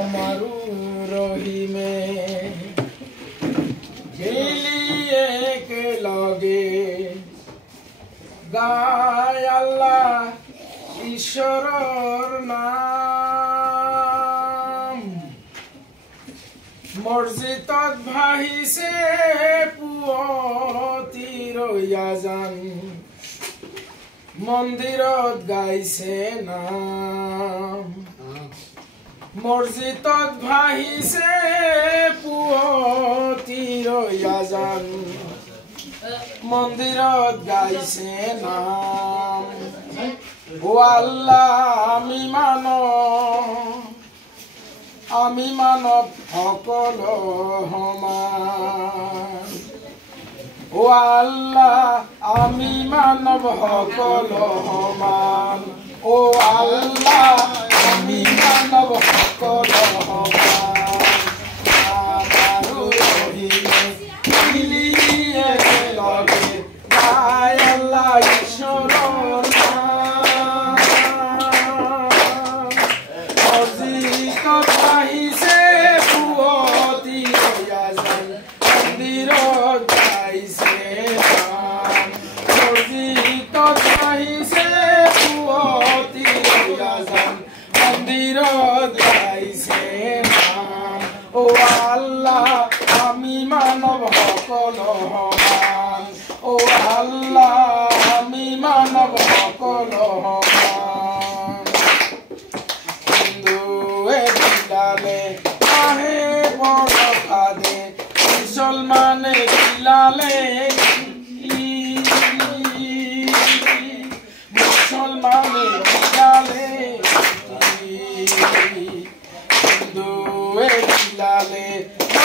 আমারু রহিমে মিলিয়ে কে লগে গায় আল্লাহ ঈশ্বরর নাম মসজিদত ভাহিছে পুৱতি ৰৈয়া যান মন্দিৰত গাইছে নাম মসজিদত ভাহিছে পুৱতি ৰৈয়া যান মন্দিৰত গাইছে নাম ও আল্লাহ আমি মানৱ সকল সমান ও আল্লাহ আমি মানৱ সকল সমান ও আল্লাহ আমি মানৱ সকল সমান আমাৰো ৰহিমে মিলিয়ে একেলগে গায় আল্লাহ ঈশ্বৰৰ নাম মসজিদত ভাহিছে পুৱতি ৰৈয়া যান মন্দিৰত গাইছে নাম মসজিদত ভাহিছে পুৱতি ৰৈয়া যান মন্দিৰত গাইছে নাম ও আল্লাহ আমি মানৱ সকল সমান ও আল্লাহ আমি মানৱ সকল সমান হিন্দুৱে বিলালে আহে বৰষা দে মুছলমানে বিলালে মুছলমানে বিলালে হিন্দুৱে বিলালে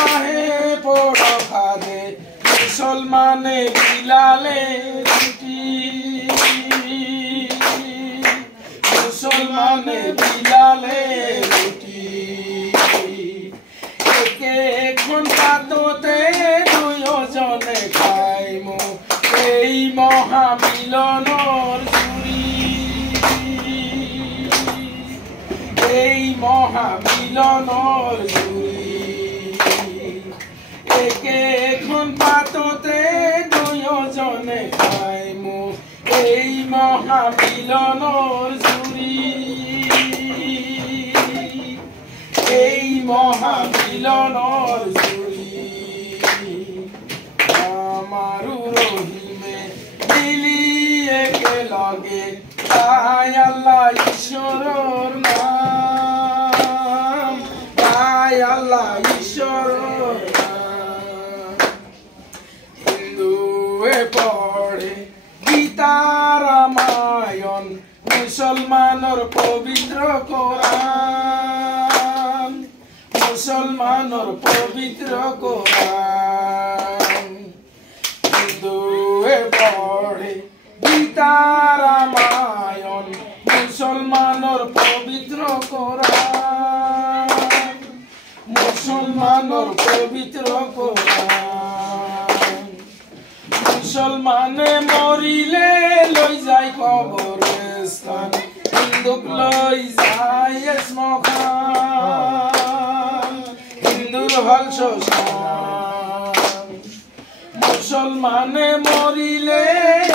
আহে বৰষা দে মুছলমানে বিলালে মুছলমানে বিলালে একেখন পাততে দুয়োজনে খাইমো এই মহামিলনৰ জুৰি এই মহামিলনৰ জুৰি একেখন পাততে দুয়োজনে খাইমো এই মহামিলনৰ জুৰি এই মহামিলনৰ জুৰি আমাৰো ৰহিমে মিলি একেলগে গায় আল্লাহ ঈশ্বৰৰ নাম গায় আল্লাহ ঈশ্বৰৰ নাম হিন্দুৱে পঢ়ে গীতা ৰামায়ণ মুছলমানৰ পবিত্ৰ কোৰাণ মুছলমানৰ পবিত্ৰ কোৰাণ হিন্দুৱে পঢ়ে গীতা ৰামায়ণ মুছলমানৰ পবিত্ৰ কোৰাণ মুছলমানৰ পবিত্ৰ কোৰাণ মুছলমানে মৰিলে লৈ যায় কবৰস্থান হিন্দুক লৈ যায় শ্মশান হিন্দুৰ হল শ্মশান মুছলমানে মৰিলে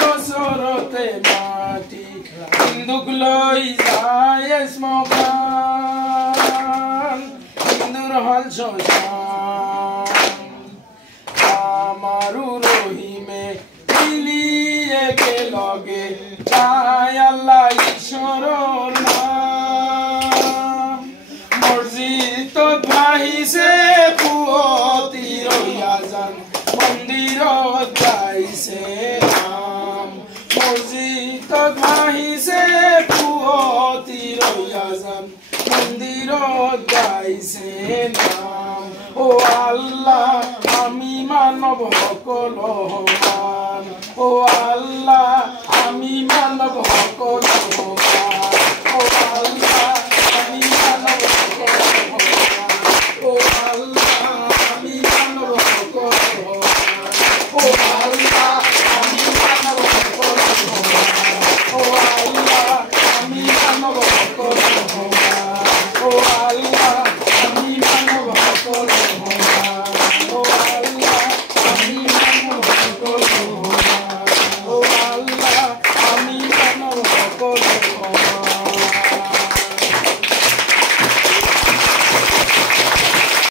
ওচৰতে মাটি হিন্দুক লৈ যায় শ্মশান হিন্দুৰ হল শ্মশান আমাৰো ৰহিমে মিলি একেলগে গায় আল্লাহ ঈশ্বৰৰ নাম মসজিদত ভাহিছে পুৱতি ৰৈয়া যান মন্দিৰত গাইছে নাম মসজিদত ভাহিছে পুৱতি ৰৈয়া যান মন্দিৰত গাইছে নাম ও আল্লাহ আমি মানৱ সকল সমান ও আল্লাহ আমি মানৱ সকল সমান ও আল্লাহ আমি মানৱ সকল সমান ও আল্লাহ আমি মানৱ সকল সমান ও আল্লাহ আমি মানৱ সকল সমান ও আল্লাহ আমি মানৱ সকল সমান